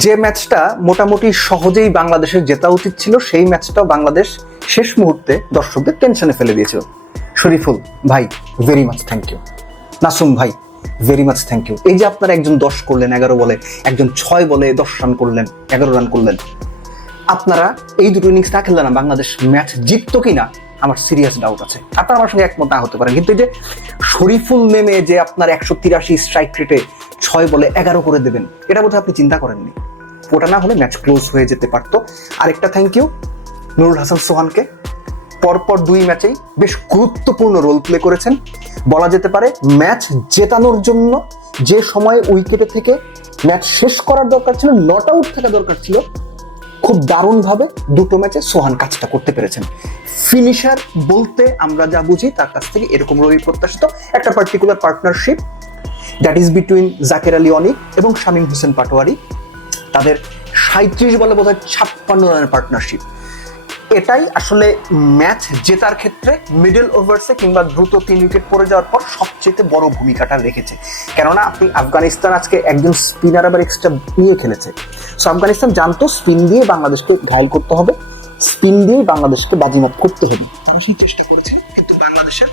যে ম্যাচটা মোটামুটি সহজেই বাংলাদেশের জেতা উচিত ছিল, সেই ম্যাচটাও বাংলাদেশ শেষ মুহূর্তে দর্শকদের টেনশনে ফেলে দিয়েছিল। শরীফুল, ভাই very much thank you Nasum, ভাই ভেরি মাচ থ্যাংক ইউ এই যে আপনারা একজন দশ করলেন, এগারো বলে, একজন ছয় বলে দশ রান করলেন, এগারো রান করলেন, আপনারা এই দুটো ইনিংস না খেললে না, বাংলাদেশ ম্যাচ জিততো কিনা আমার সিরিয়াস ডাউট আছে। আপনারা আমার সঙ্গে একমত না হতে পারেন, কিন্তু যে শরীফুল নেমে যে আপনার একশো তিরাশি স্ট্রাইক রেটে ছয় বলে এগারো করে দেবেন। এটা বোধহয় আপনি চিন্তা করেননি। ওটা না হলে ম্যাচ ক্লোজ হয়ে যেতে পারতো। আরেকটা থ্যাংক ইউ নুরুল হাসান সোহানকে। পরপর দুই ম্যাচেই বেশ গুরুত্বপূর্ণ রোল প্লে করেছেন। বলা যেতে পারে ম্যাচ জেতানোর জন্য যে সময়ে উইকেটে থেকে ম্যাচ শেষ করার দরকার ছিল নট আউট থাকা দরকার ছিল, খুব দারুণভাবে দুটো ম্যাচে সোহান কাজটা করতে পেরেছেন। ফিনিশার বলতে আমরা যা বুঝি, তার কাছ থেকে এরকম রোলই প্রত্যাশিত। একটা particular partnership that is between Jaker Ali Anik এবং শামীম হোসেন পাটোয়ারি তাদের সাঁত্রিশ বলে বোধ হয় ছাপ্পান্ন রানের পার্টনারশিপ এটাই আসলে ম্যাচ জেতার ক্ষেত্রে মিডল ওভার্সে কিংবা দ্রুত তিন উইকেট পড়ে যাওয়ার পর সবচেয়ে বড় ভূমিকাটা রেখেছে। কেননা আপনি আফগানিস্তান আজকে একজন স্পিনার আবার এক্সট্রা নিয়ে খেলেছে। সো আফগানিস্তান জানতো স্পিন দিয়ে বাংলাদেশকে ঘায়ল করতে হবে। স্পিন দিয়ে বাংলাদেশকে বাজিমাত করতে হবে। তারা সেই চেষ্টা করেছিল, কিন্তু বাংলাদেশের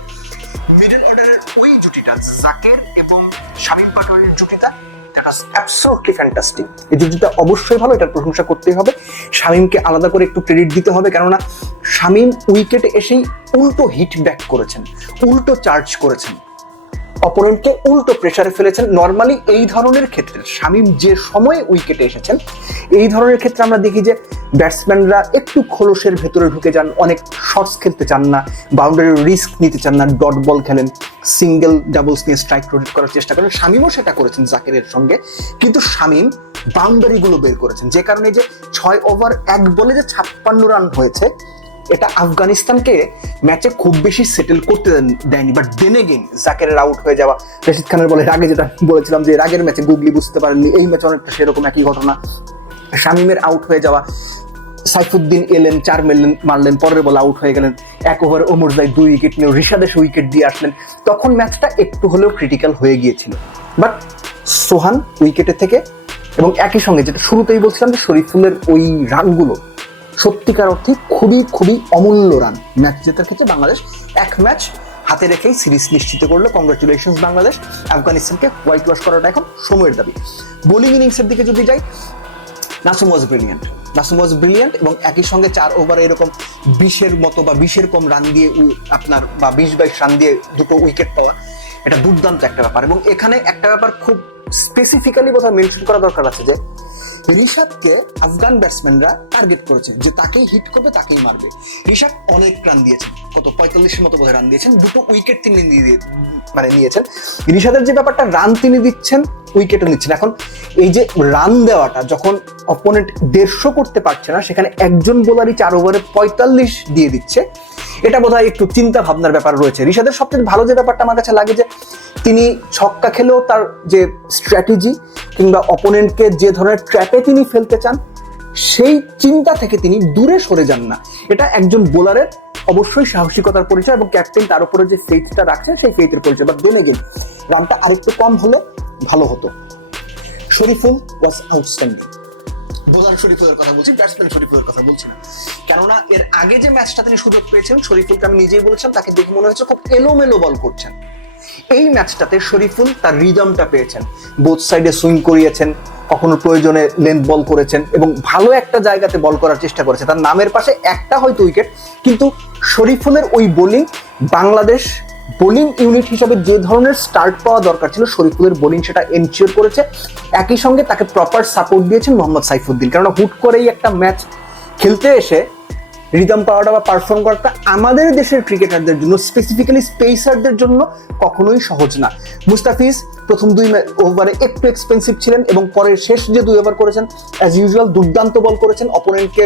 মিডল অর্ডারের ওই জুটিটা, জাকের এবং শামীম পাটোয়ারির জুটিটা অ্যাবসোলুটলি ফ্যান্টাস্টিক এই জুটিটা অবশ্যই ভালো, এটার প্রশংসা করতেই হবে। শামীমকে আলাদা করে একটু ক্রেডিট দিতে হবে, কেননা শামীম উইকেটে এসেই উল্টো হিট ব্যাক করেছেন, উল্টো চার্জ করেছেন। অপোনেন্টকে উল্টো প্রেসারে ফেলেছেন। নর্মালি এই ধরনের ক্ষেত্রে, শামীম যে সময়ে উইকেটে এসেছেন, এই ধরনের ক্ষেত্রে আমরা দেখি যে ব্যাটসম্যানরা একটু খোলসের ভেতরে ঢুকে যান, অনেক শর্টস খেলতে চান না বাউন্ডারি রিস্ক নিতে চান না ডট বল খেলেন সিঙ্গেল ডাবলস নিয়ে স্ট্রাইক রোটেট করার চেষ্টা করেন। শামীমও সেটা করেছেন জাকেরের সঙ্গে। কিন্তু শামীম বাউন্ডারিগুলো বের করেছেন, যে কারণে যে ছয় ওভার এক বলে যে ছাপ্পান্ন রান হয়েছে এটা আফগানিস্তানকে ম্যাচে খুব বেশি সেটেল করতে দেয়নি বাট দেন এগেন জাকেরের আউট হয়ে যাওয়া, রশিদ খানের বলে আগে যেটা বলেছিলাম যে রাগের ম্যাচে গুগলি বুঝতে পারেননি, এই ম্যাচে অনেকটা সেরকম একই ঘটনা। শামিমের আউট হয়ে যাওয়া, সাইফুদ্দিন এলেন, চার মেলেন মারলেন, পরের বলে আউট হয়ে গেলেন। এক ওভার ওমর জাই দুই উইকেট নিয়ে ঋষাদেশ উইকেট দিয়ে আসলেন। তখন ম্যাচটা একটু হলেও ক্রিটিক্যাল হয়ে গিয়েছিল। বাট সোহান উইকেটে থেকে, এবং একই সঙ্গে যেটা শুরুতেই বলছিলাম যে শরীফুলের ওই রানগুলো সত্যিকার অর্থে খুবই খুবই অমূল্য রান। ম্যাচ জেতার ক্ষেত্রে বাংলাদেশ এক ম্যাচ হাতে রেখেই সিরিজ নিশ্চিত করল। কংগ্রাচুলেশন বাংলাদেশ। আফগানিস্তানকে হোয়াইট ওয়াশ করাটা এখন সময়ের দাবি। বোলিং ইনিংসের দিকে যদি যাই, Nasum was brilliant Nasum was brilliant এবং একই সঙ্গে চার ওভারে এরকম বিশের মতো বা বিশের কম রান দিয়ে আপনার বা বিশ বাইশ রান দিয়ে দুটো উইকেট পাওয়া, এটা দুর্দান্ত একটা ব্যাপার। এবং এখানে একটা ব্যাপার খুব স্পেসিফিক্যালি বোধহয় মেনশন করা দরকার আছে যে ঋষাদকে আফগান ব্যাটসম্যানরা টার্গেট করেছে যে তাকেই হিট করবে, তাকেই মারবে। ঋষাদ অনেক রান দিয়েছেন। কত? পঁয়তাল্লিশের মতো বোধহয় রান দিয়েছেন। দুটো উইকেট তিনি দিয়ে- মানে নিয়েছেন। ঋষাদের যে ব্যাপারটা রান তিনি দিচ্ছেন উইকেটও নিচ্ছেন। এখন এই যে রান দেওয়াটা, যখন অপোনেন্ট দেড়শো করতে পারছে না, সেখানে একজন বোলারই চার ওভারে পঁয়তাল্লিশ দিয়ে দিচ্ছে। এটা বোধহয় একটু চিন্তা ভাবনার ব্যাপার রয়েছে। ঋষাদের সবচেয়ে ভালো যে ব্যাপারটা আমার কাছে লাগে যে, তিনি ছক্কা খেলেও তার যে স্ট্র্যাটেজি কিংবা অপোনেন্টকে যে ধরনের ট্র্যাপে তিনি ফেলতে চান, সেই চিন্তা থেকে তিনি দূরে সরে যান না। এটা একজন বোলারের অবশ্যই সাহসিকতার পরিচয় এবং ক্যাপ্টেন তার উপরে যে ফেইথটা রাখছেন সেই ফেইথের পরিচয়। বাট দোনে গেম রানটা আরেকটু কম হলো ভালো হতো। শরীফুল ওয়াজ আউটস্ট্যান্ডিং বোলার শরীফুলের কথা বলছি ব্যাটসম্যান শরীফুলের কথা বলছি না। কেননা এর আগে যে ম্যাচটা তিনি সুযোগ পেয়েছেন, শরীফুলকে আমি নিজেই বলেছিলাম, তাকে দেখে মনে হয়েছে খুব এলোমেলো বল করছেন। এই ম্যাচটাতে শরীফুল তার রিদমটা পেয়েছেন। বোথ সাইডে সুইং করিয়েছেন, কখনো প্রয়োজনে লেন্থ বল করেছেন এবং ভালো একটা জায়গাতে বল করার চেষ্টা করেছে। তার নামের পাশে একটা হয়তো উইকেট, কিন্তু শরীফুলের ওই বোলিং, বাংলাদেশ বোলিং ইউনিট হিসেবে যে ধরনের স্টার্ট পাওয়া দরকার ছিল, শরীফুলের বোলিং সেটা এনশিওর করেছে। একই সঙ্গে তাকে প্রপার সাপোর্ট দিয়েছেন মোহাম্মদ সাইফুদ্দিন। কেননা হুট করেই একটা ম্যাচ খেলতে এসে রিদম পাওয়াটা বা পারফর্ম করাটা আমাদের দেশের ক্রিকেটারদের জন্য স্পেসিফিক্যালি স্পেসারদের জন্য কখনোই সহজ না। মুস্তাফিজ প্রথম দুই ওভারে একটু এক্সপেন্সিভ ছিলেন এবং পরের শেষ যে দুই ওভার করেছেন অ্যাজ ইউজুয়াল দুর্দান্ত বল করেছেন। অপোনেন্টকে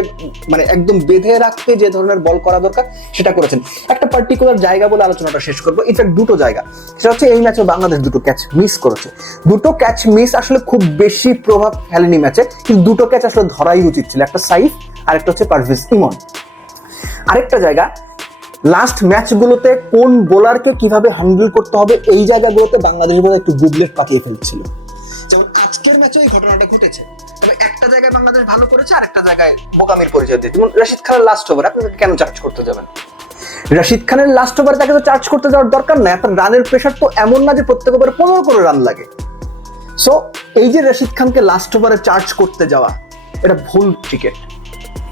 মানে একদম বেঁধে রাখতে যে ধরনের বল করা দরকার, সেটা করেছেন। একটা পার্টিকুলার জায়গা বলে আলোচনাটা শেষ করব। ইনফ্যাক্ট দুটো জায়গা। সেটা হচ্ছে এই ম্যাচে বাংলাদেশ দুটো ক্যাচ মিস করেছে। দুটো ক্যাচ মিস আসলে খুব বেশি প্রভাব ফেলেনি ম্যাচে, কিন্তু দুটো ক্যাচ আসলে ধরাই উচিত ছিল। একটা সাইফ আর একটা হচ্ছে পারভেজ ইমন। আরেকটা জায়গা লাস্ট ম্যাচগুলোতে কোন বোলারকে কীভাবে হ্যান্ডেল করতে হবে এই জায়গাগুলোতে বাংলাদেশ বোধহয় একটু গুবলেট পাঠিয়ে ফেলছিল। যেমন আজকের ম্যাচে এই ঘটনাটা ঘটেছে। তবে একটা জায়গায় বাংলাদেশ ভালো করেছে আর একটা জায়গায় বোকামির পরিচয় দিয়েছে যেমন রশিদ খানের লাস্ট ওভার আপনি কেন চার্জ করতে যাবেন? রশিদ খানের লাস্ট ওভারে তাকে তো চার্জ করতে যাওয়ার দরকার নাই আপনার রানের প্রেশার তো এমন না যে প্রত্যেক ওভারে পনেরো করে রান লাগে। সো এই যে রশিদ খানকে লাস্ট ওভারে চার্জ করতে যাওয়া এটা ভুল ক্রিকেট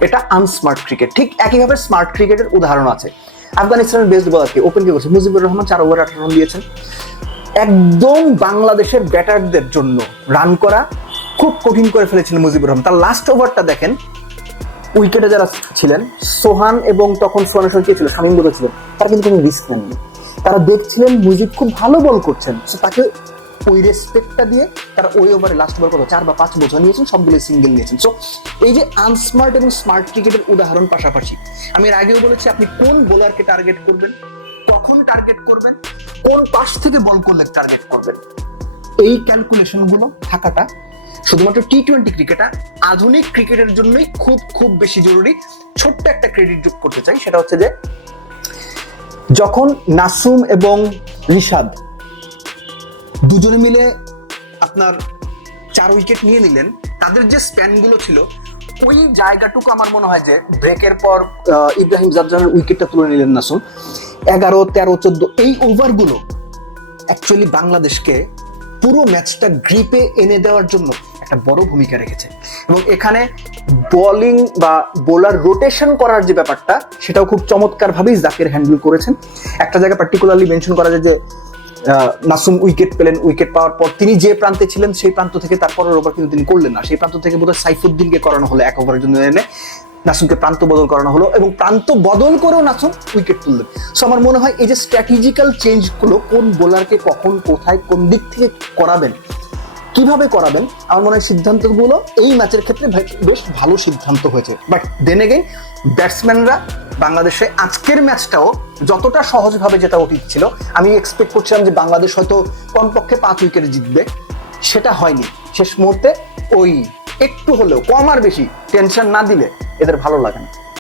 এটা আনস্মার্ট ক্রিকেট ঠিক একইভাবে স্মার্ট ক্রিকেটের উদাহরণ আছে। আফগানিস্তানের বেস্ট বলারকে ওপেন কে করছে। মুজিবুর রহমান চার ওভার আঠারো রান দিয়েছেন। একদম বাংলাদেশের ব্যাটারদের জন্য রান করা খুব কঠিন করে ফেলেছিলেন মুজিবুর রহমান। তার লাস্ট ওভারটা দেখেন। উইকেটে যারা ছিলেন, সোহান এবং তখন সোহানের কে ছিল? দুটো ছিলেন। তারা কিন্তু কোনো রিস্ক নেননি। তারা দেখছিলেন মুজিব খুব ভালো বল করছেন। তাকে ওই রেসপেক্টটা দিয়ে তারা ওই ওভারে লাস্ট ওভার কত? চার বা পাঁচ বোঝা নিয়েছেন সবগুলো সিঙ্গেল নিয়েছেন। সো এই যে আনস্মার্ট এবং স্মার্ট ক্রিকেটের উদাহরণ পাশাপাশি, আমি এর আগেও বলেছি, আপনি কোন বোলারকে টার্গেট করবেন, কখন টার্গেট করবেন, কোন পাশ থেকে বল করলে টার্গেট করবেন? এই ক্যালকুলেশনগুলো থাকাটা শুধুমাত্র টি টোয়েন্টি ক্রিকেটার আধুনিক ক্রিকেটের জন্যই খুব খুব বেশি জরুরি। ছোট্ট একটা ক্রেডিট যোগ করতে চাই, সেটা হচ্ছে যে, যখন নাসুম এবং রিশাদ দুজনে মিলে আপনার চার উইকেট নিয়ে নিলেন। তাদের যে স্প্যানগুলো ছিল, ওই জায়গাটুকু আমার মনে হয় যে ব্রেকের পর ইব্রাহিম জাবজানের উইকেটটা তুলে নিলেন নাসুম এগারো, তেরো, চোদ্দ, এই ওভারগুলো অ্যাকচুয়ালি বাংলাদেশকে পুরো ম্যাচটা গ্রিপে এনে দেওয়ার জন্য একটা বড় ভূমিকা রেখেছে। এবং এখানে বোলিং বা বোলার রোটেশন করার যে ব্যাপারটা, সেটাও খুব চমৎকারভাবেই জাকির হ্যান্ডেল করেছেন। একটা জায়গায় পার্টিকুলারলি মেনশন করা যায় যে নাসুম উইকেট পেলেন, উইকেট পাওয়ার পর তিনি যে প্রান্তে ছিলেন সেই প্রান্ত থেকে তারপরের ওভার কিন্তু তিনি করলেন না। সেই প্রান্ত থেকে বোধহয় সাইফুদ্দিনকে করানো হলো এক ওভারের জন্য এনে। নাসুমকে প্রান্ত বদল করানো হলো এবং প্রান্ত বদল করেও নাসুম উইকেট তুললেন। সো আমার মনে হয় এই যে স্ট্র্যাটেজিক্যাল চেঞ্জগুলো কোন বোলারকে কখন, কোথায়, কোন দিক থেকে করাবেন, কীভাবে করাবেন, আমার মনে হয় সিদ্ধান্তগুলো এই ম্যাচের ক্ষেত্রে বেশ ভালো সিদ্ধান্ত হয়েছে। বাট দেন এগেইন ব্যাটসম্যানরা বাংলাদেশে আজকের ম্যাচটাও যতটা সহজভাবে যেটা উচিত ছিল, আমি এক্সপেক্ট করছিলাম যে বাংলাদেশ হয়তো কমপক্ষে পাঁচ উইকেটে জিতবে। সেটা হয়নি। শেষ মুহূর্তে ওই একটু হলেও, কম আর বেশি টেনশন না দিলে এদের ভালো লাগে না।